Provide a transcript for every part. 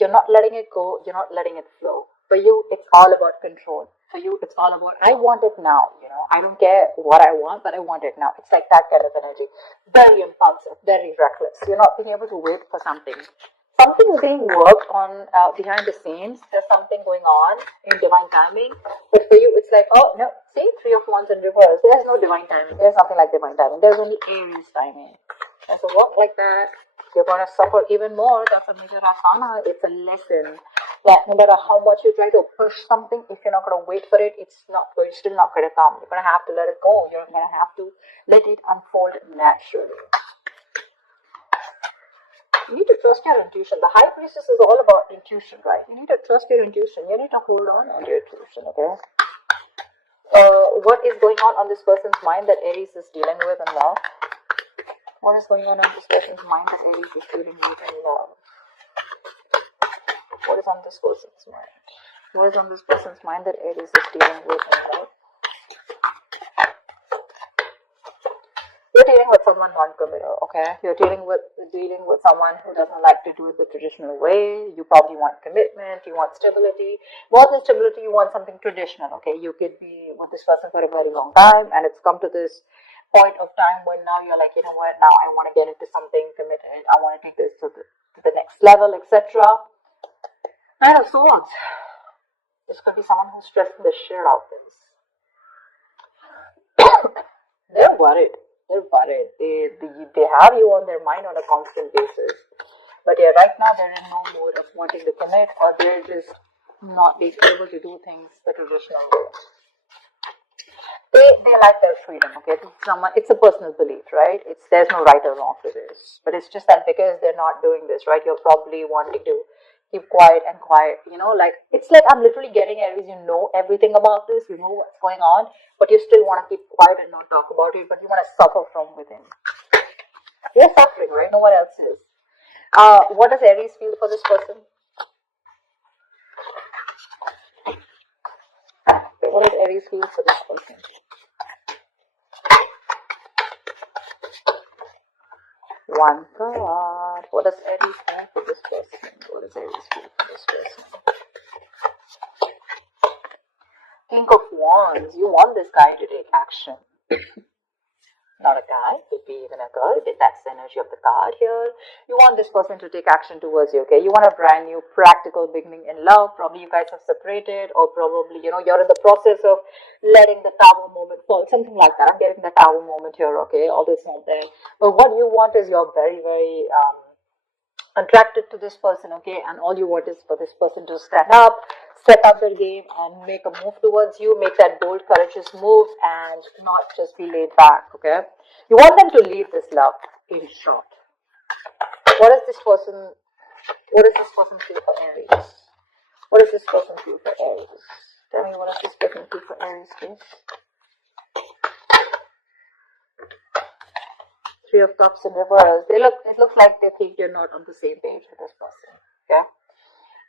you're not letting it go, you're not letting it flow. For you, it's all about control. For you, it's all about, I want it now, I don't care what I want, but I want it now. It's like that kind of energy. Very impulsive, very reckless. You're not being able to wait for something. Something is being worked on behind the scenes. There's something going on in divine timing. But for you, it's like, oh, no, see, Three of Wands in reverse. There's no divine timing. There's nothing like divine timing. There's only Aries timing. And so work like that, you're going to suffer even more. That's a major asana. It's a lesson that no matter how much you try to push something, if you're not going to wait for it, it's still not going to come. You're going to have to let it go. You're going to have to let it unfold naturally. You need to trust your intuition. The High Priestess is all about intuition, right? You need to trust your intuition. You need to hold on to your intuition, okay? What is going on this person's mind that Aries is dealing with in love? What is going on this person's mind that Aries is dealing with in love? What is on this person's mind? What is on this person's mind that Aries is dealing with in love? You're dealing with someone non-committal, okay? You're dealing with someone who doesn't like to do it the traditional way. You probably want commitment, you want stability. More than stability, you want something traditional, okay? You could be with this person for a very long time, and it's come to this point of time when now you're like, you know what, now I want to get into something committed. I want to take this to the next level, etc. Nine of Swords. This could be someone who's stressing the shit out of this. They're worried. They're worried. They have you on their mind on a constant basis. But yeah, right now they're in no mood of wanting to commit, or they're just not being able to do things the traditional way. They like their freedom, okay? It's a personal belief, right? There's no right or wrong to this. But it's just that because they're not doing this, right, you're probably wanting to keep quiet, like, it's like I'm literally getting Aries, you know everything about this, you know what's going on, but you still want to keep quiet and not talk about it, but you want to suffer from within. You're suffering, right? No one else is. What does Aries feel for this person? What does Aries feel for this person? One card. What does Aries feel for this person? What does Aries feel for this person? King of Wands. You want this guy to take action. Not a guy, could be even a girl. That's the energy of the card here. You want this person to take action towards you, okay? You want a brand new practical beginning in love. Probably you guys have separated, or probably, you're in the process of letting the tower moment fall. Something like that. I'm getting the tower moment here, okay? All this not there. But what you want is you're very, very attracted to this person, okay? And all you want is for this person to stand up, step up their game, and make a move towards you, make that bold, courageous move, and not just be laid back, okay? You want them to leave this love, in short. What does this person feel for Aries? What does this person feel for Aries? Tell me, what does this person feel for Aries, please? Three of Cups in reverse. It looks like they think you're not on the same page with this person, okay?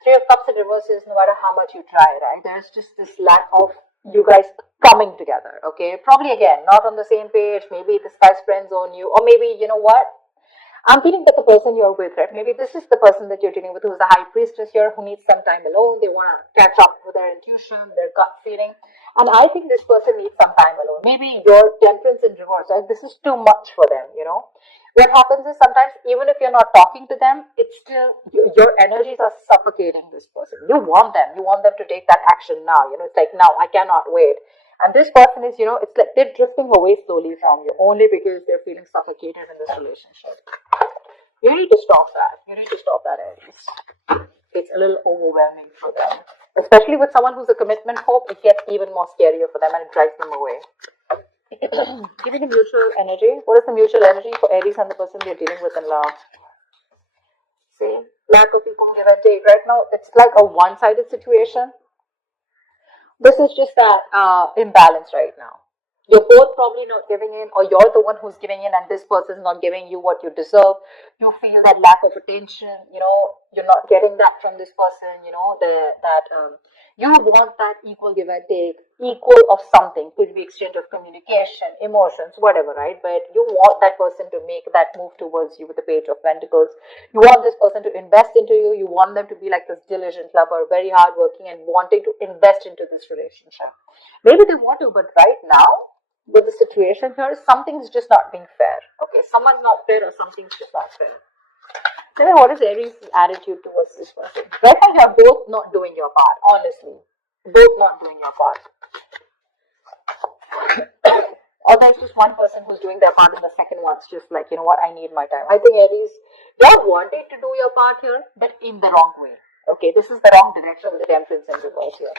Three of Cups in reverse is no matter how much you try, right? There's just this lack of you guys coming together, okay? Probably again, not on the same page. Maybe this guy's friends on you, or maybe, you know what? I'm feeling that the person you're with, right? Maybe this is the person that you're dealing with who's the High Priestess here, who needs some time alone. They want to catch up with their intuition, their gut feeling. And I think this person needs some time alone. Maybe your Temperance in reverse, right? This is too much for them, What happens is sometimes, even if you're not talking to them, it's still, your energies are suffocating this person. You want them to take that action now. It's like, now, I cannot wait. And this person is, it's like they're drifting away slowly from you, only because they're feeling suffocated in this relationship. You need to stop that. Aries. It's a little overwhelming for them. Especially with someone who's a commitment hope, it gets even more scarier for them and it drives them away. Give me the mutual energy. What is the mutual energy for Aries and the person they're dealing with in love? See? Lack of equal give and take. Right now, it's like a one-sided situation. This is just that imbalance right now. You're both probably not giving in, or you're the one who's giving in and this person's not giving you what you deserve. You feel that lack of attention, you're not getting that from this person, you know, you want that equal give and take, equal of something, could be exchange of communication, emotions, whatever, right? But you want that person to make that move towards you with the Page of Pentacles. You want this person to invest into you. You want them to be like this diligent lover, very hardworking and wanting to invest into this relationship. Maybe they want to, but right now, with the situation here, something's just not being fair. Okay, someone's not fair or something's just not fair. Tell me, what is Aries' attitude towards this person? Right now, you're both not doing your part, honestly. Both not doing your part. Or there's just one person who's doing their part and the second one's just like, you know what, I need my time. I think Aries, you're wanting to do your part here, but in the wrong way. Okay, this is the wrong direction with the Temperance in reverse here.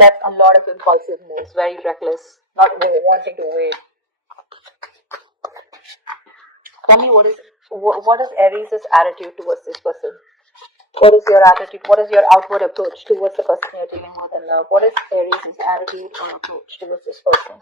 That's a lot of impulsiveness, very reckless, not wanting to wait. Tell me, what is Aries' attitude towards this person? What is your attitude? What is your outward approach towards the person you're dealing with in love? What is Aries' attitude or approach towards this person?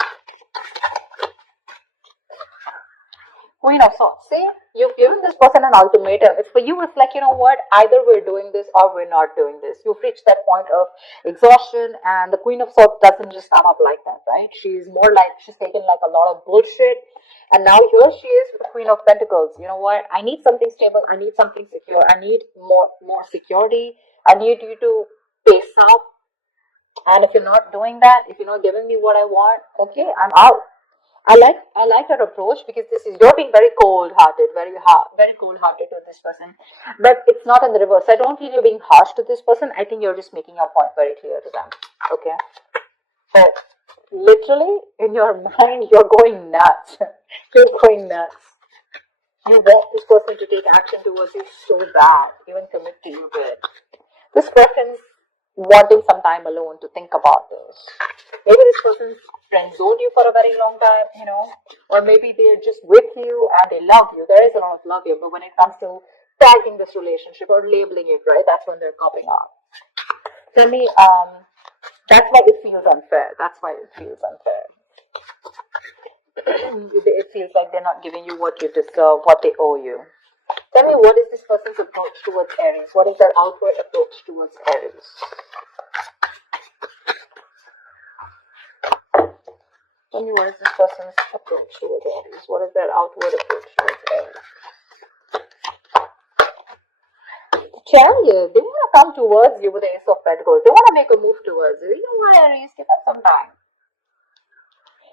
Queen of Swords. See, you've given this person an ultimatum. It's for you, it's like, you know what, either we're doing this or we're not doing this. You've reached that point of exhaustion, and the Queen of Swords doesn't just come up like that, right? She's more like, she's taken like a lot of bullshit, and now here she is with the Queen of Pentacles. You know what, I need something stable, I need something secure, I need more security, I need you to pace up, and if you're not doing that, if you're not giving me what I want, okay, I'm out. I like her approach, because this is, you're being very cold-hearted, very cold-hearted to this person, but it's not in the reverse. I don't feel you're being harsh to this person. I think you're just making your point very clear to them. Okay, so literally in your mind, you're going nuts. You're going nuts. You want this person to take action towards you so bad, even commit to you, but this person's wanting some time alone to think about this. Maybe this person's friend zoned you for a very long time, you know, or maybe they're just with you and they love you. There is a lot of love here, but when it comes to tagging this relationship or labeling it, right, that's when they're copping up. Tell me, that's why it feels unfair. That's why it feels unfair. It feels like they're not giving you what you deserve, what they owe you. Tell me, what is this person's approach towards Aries? What is their outward approach towards Aries? Tell me, what is this person's approach towards Aries? What is their outward approach towards Aries? Tell you, they want to come towards you with the Ace of Pentacles. They want to make a move towards you. You know what, Aries? Give them some time.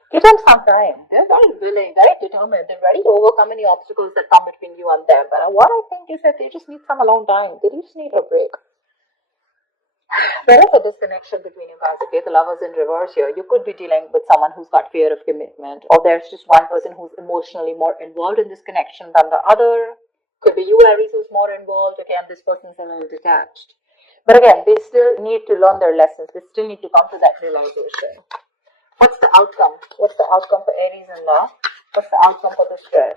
Give them some time. They're very willing, very determined. They're ready to overcome any obstacles that come between you and them. But what I think is that they just need some alone time. They just need a break. There is a disconnection between you guys. Okay, the Lovers in reverse here. You could be dealing with someone who's got fear of commitment, or there's just one person who's emotionally more involved in this connection than the other. Could be you, Aries, who's more involved. Okay, and this person's a little detached. But again, they still need to learn their lessons. They still need to come to that realization. What's the outcome? What's the outcome for Aries in love? What's the outcome for this spread?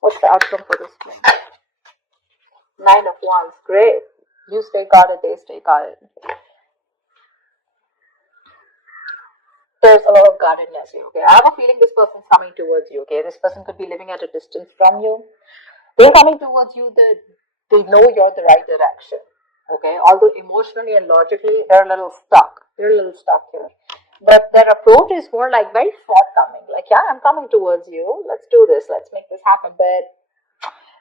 What's the outcome for this spread? 9 of Wands. Great. You stay guarded, they stay guarded. There's a lot of guardedness here, okay? I have a feeling this person's coming towards you, okay? This person could be living at a distance from you. They're coming towards you, they know you're the right direction, okay? Although emotionally and logically, they're a little stuck. They're a little stuck here. But their approach is more like very forthcoming. Like, yeah, I'm coming towards you. Let's do this. Let's make this happen. But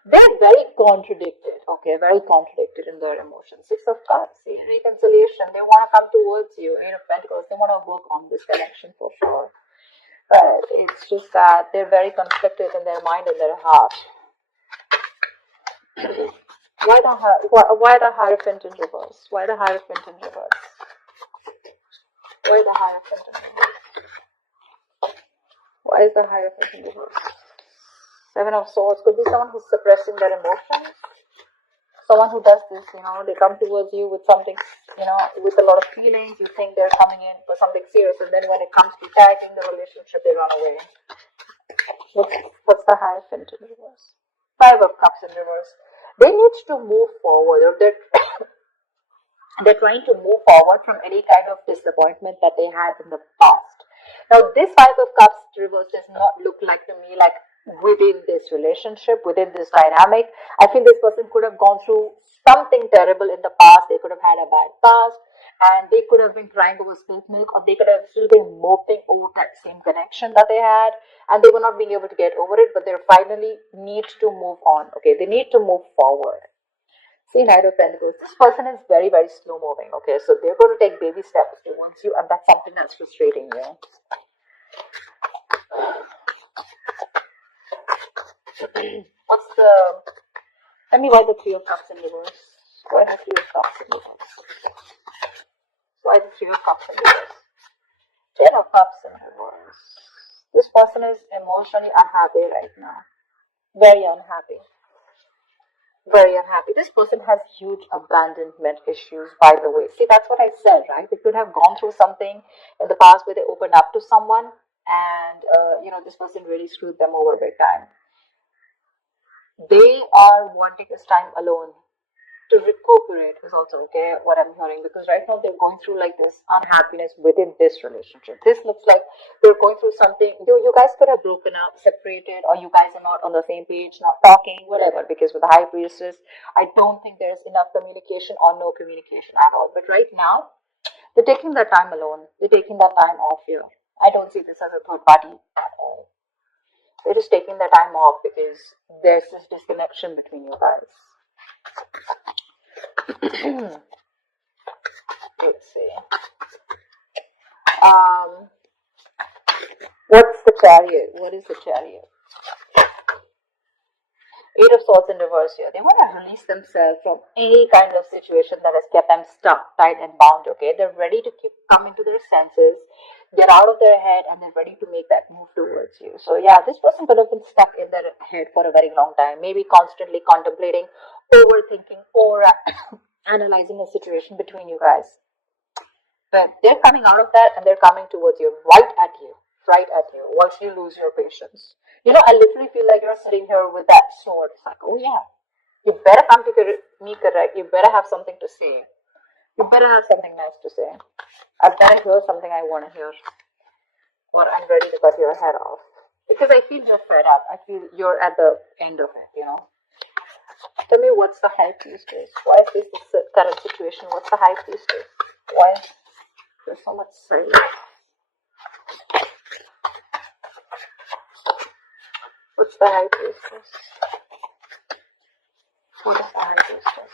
they're very contradicted, okay? Very contradicted in their emotions. 6 of Cups, see, reconciliation. They want to come towards you. 8 of Pentacles, they want to work on this connection for sure. But it's just that they're very conflicted in their mind and their heart. Why the Hierophant in reverse? Why the Hierophant in reverse? Why the Hierophant in reverse? Why is the Hierophant in reverse? 7 of Swords. Could be someone who's suppressing their emotions. Someone who does this, you know, they come towards you with something, you know, with a lot of feelings. You think they're coming in for something serious, and then when it comes to tagging the relationship, they run away. What's the Hierophant in reverse? 5 of Cups in reverse. They need to move forward, or they're trying to move forward from any kind of disappointment that they had in the past. Now, this 5 of Cups reverse does not look like to me like within this relationship, within this dynamic. I feel this person could have gone through something terrible in the past. They could have had a bad past, and they could have been crying over spilt milk, or they could have still been moping over that same connection that they had, and they were not being able to get over it, but they finally need to move on. Okay, they need to move forward. See, Knight of Pentacles. This person is very, very slow moving. Okay, so they're going to take baby steps towards you, and that's something that's frustrating you. What's the? Tell me why the Three of Cups in reverse. Why the Three of Cups in reverse? Why the Three of Cups in reverse? Ten of Cups in reverse. This person is emotionally unhappy right now. Very unhappy. Very unhappy. This person has huge abandonment issues, by the way. See, that's what I said, right? They could have gone through something in the past where they opened up to someone, and this person really screwed them over big time. They are wanting this time alone to recuperate is also okay, what I'm hearing, because right now they're going through like this unhappiness within this relationship. This looks like they're going through something. You guys could have broken up, separated, or you guys are not on the same page, not talking, whatever, because with the High Priestess, I don't think there's enough communication or no communication at all. But right now, they're taking that time alone. They're taking that time off here. I don't see this as a third party at all. They're just taking that time off because there's this disconnection between you guys. Let's see. What's the Chariot? What is the Chariot? Eight of Swords in reverse here. They want to release themselves from any kind of situation that has kept them stuck, tight, and bound. Okay, they're ready to come into their senses, get out of their head, and they're ready to make that move towards you. So yeah, this person could have been stuck in their head for a very long time, maybe constantly contemplating, overthinking, or analyzing a situation between you guys. But they're coming out of that, and they're coming towards you, right at you, once you lose your patience. I literally feel like you're sitting here with that sword. It's like, oh yeah, you better come to me correct. You better have something to say. You better have something nice to say. I better hear something I want to hear. Or I'm ready to cut your head off. Because I feel you're fed up. I feel you're at the end of it, Tell me, what's the High Priestess? Why is this current situation? What's the High Priestess? Why is there so much silence? What's the High Priestess? What is the High Priestess?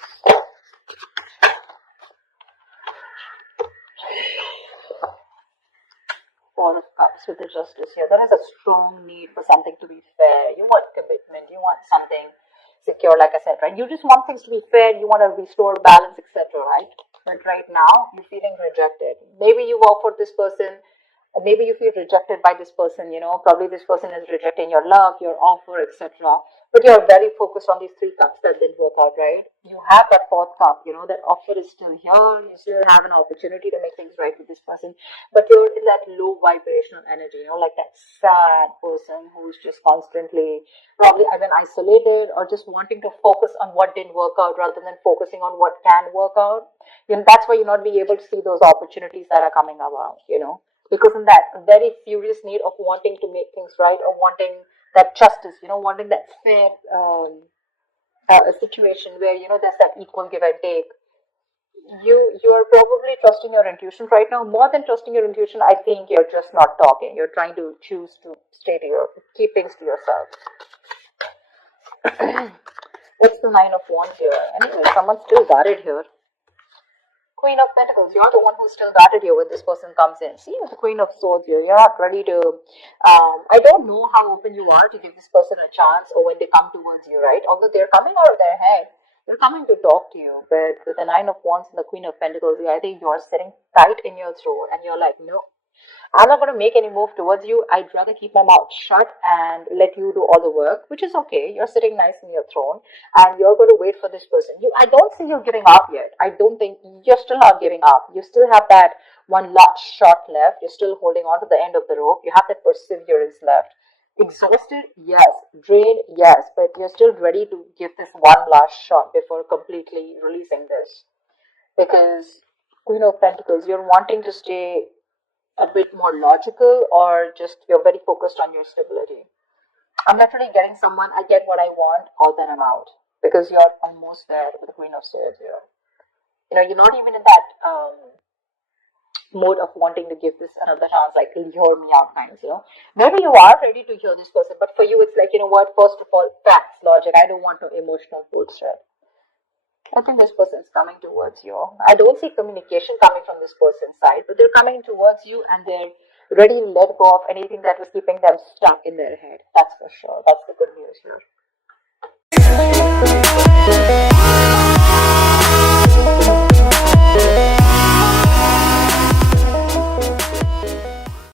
Four of Cups with the Justice here. There is a strong need for something to be fair. You want commitment. You want something secure, like I said, right? You just want things to be fair. You want to restore balance, etc., right? But right now, you're feeling rejected. Maybe you offered this person, or maybe you feel rejected by this person, probably this person is rejecting your love, your offer, etc. But you're very focused on these three cups that didn't work out, right? You have that fourth cup, that offer is still here, you still have an opportunity to make things right with this person, but you're in that low vibrational energy, like that sad person who's just constantly probably either isolated or just wanting to focus on what didn't work out rather than focusing on what can work out. That's why you're not being able to see those opportunities that are coming about, because in that very furious need of wanting to make things right, or wanting that justice, wanting that fair situation where there's that equal give and take. You are probably trusting your intuition right now. More than trusting your intuition, I think you're just not talking. You're trying to choose to keep things to yourself. What's the Nine of Wands here? Anyway, someone still got it here. Queen of Pentacles, you're the one who's still guarded here when this person comes in. See, with the Queen of Swords here, you're not ready to, I don't know how open you are to give this person a chance, or when they come towards you, right? Although they're coming out of their head, they're coming to talk to you. But with the Nine of Wands and the Queen of Pentacles, I think you're sitting tight in your throat, and you're like, no, I'm not going to make any move towards you. I'd rather keep my mouth shut and let you do all the work, which is okay. You're sitting nice in your throne, and you're going to wait for this person. I don't see you giving up yet. I don't think you're still not giving up. You still have that one last shot left. You're still holding on to the end of the rope. You have that perseverance left. Exhausted? Yes. Drained? Yes. But you're still ready to give this one last shot before completely releasing this. Because Queen of Pentacles, you're wanting to stay a bit more logical, or just you're very focused on your stability. I'm naturally getting someone, I get what I want, or then I'm out. Because you're almost there with the Queen of Swords here. You know, you're not even in that mode of wanting to give this another chance, like hear me out kind of, you know. Maybe you are ready to hear this person, but for you it's like, you know what, first of all, facts, logic. I don't want no emotional bullshit. I think this person is coming towards you. I don't see communication coming from this person's side, but they're coming towards you and they're ready to let go of anything that was keeping them stuck in their head. That's for sure. That's the good news here.